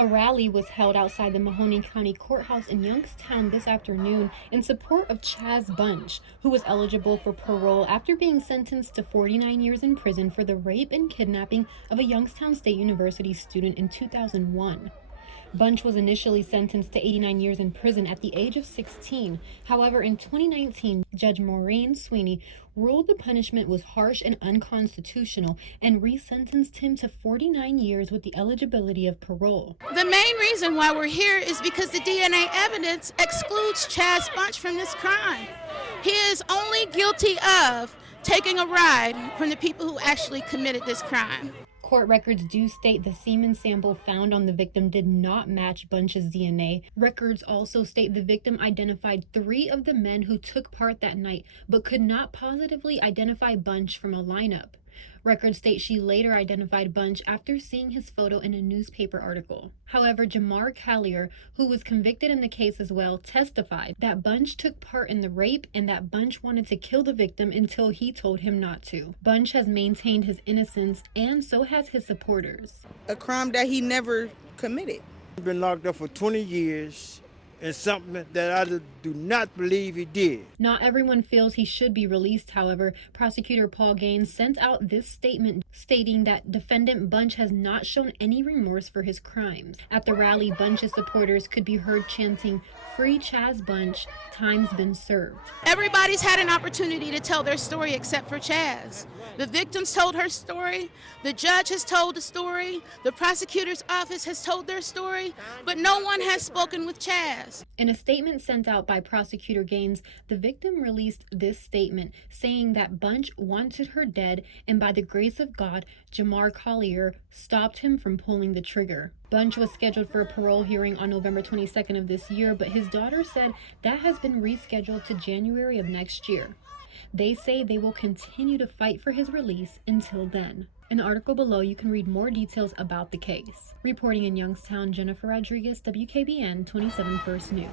A rally was held outside the Mahoney County Courthouse in Youngstown this afternoon in support of Chaz Bunch, who was eligible for parole after being sentenced to 49 years in prison for the rape and kidnapping of a Youngstown State University student in 2001. Bunch was initially sentenced to 89 years in prison at the age of 16. However, in 2019, Judge Maureen Sweeney ruled the punishment was harsh and unconstitutional and resentenced him to 49 years with the eligibility of parole. The main reason why we're here is because the DNA evidence excludes Chaz Bunch from this crime. He is only guilty of taking a ride from the people who actually committed this crime. Court records do state the semen sample found on the victim did not match Bunch's DNA. Records also state the victim identified 3 of the men who took part that night, but could not positively identify Bunch from a lineup. Records state she later identified Bunch after seeing his photo in a newspaper article. However, Jamar Collier, who was convicted in the case as well, testified that Bunch took part in the rape and that Bunch wanted to kill the victim until he told him not to. Bunch has maintained his innocence, and so has his supporters. A crime that he never committed. He's been locked up for 20 years. And something that I do not believe he did. Not everyone feels he should be released, however. Prosecutor Paul Gaines sent out this statement stating that defendant Bunch has not shown any remorse for his crimes. At the rally, Bunch's supporters could be heard chanting, "Free Chaz Bunch, time's been served." Everybody's had an opportunity to tell their story except for Chaz. The victims told her story, the judge has told the story, the prosecutor's office has told their story, but no one has spoken with Chaz. In a statement sent out by Prosecutor Gaines, the victim released this statement saying that Bunch wanted her dead, and by the grace of God, Jamar Collier stopped him from pulling the trigger. Bunch was scheduled for a parole hearing on November 22nd of this year, but his daughter said that has been rescheduled to January of next year. They say they will continue to fight for his release until then. In the article below, you can read more details about the case. Reporting in Youngstown, Jennifer Rodriguez, WKBN 27 First News.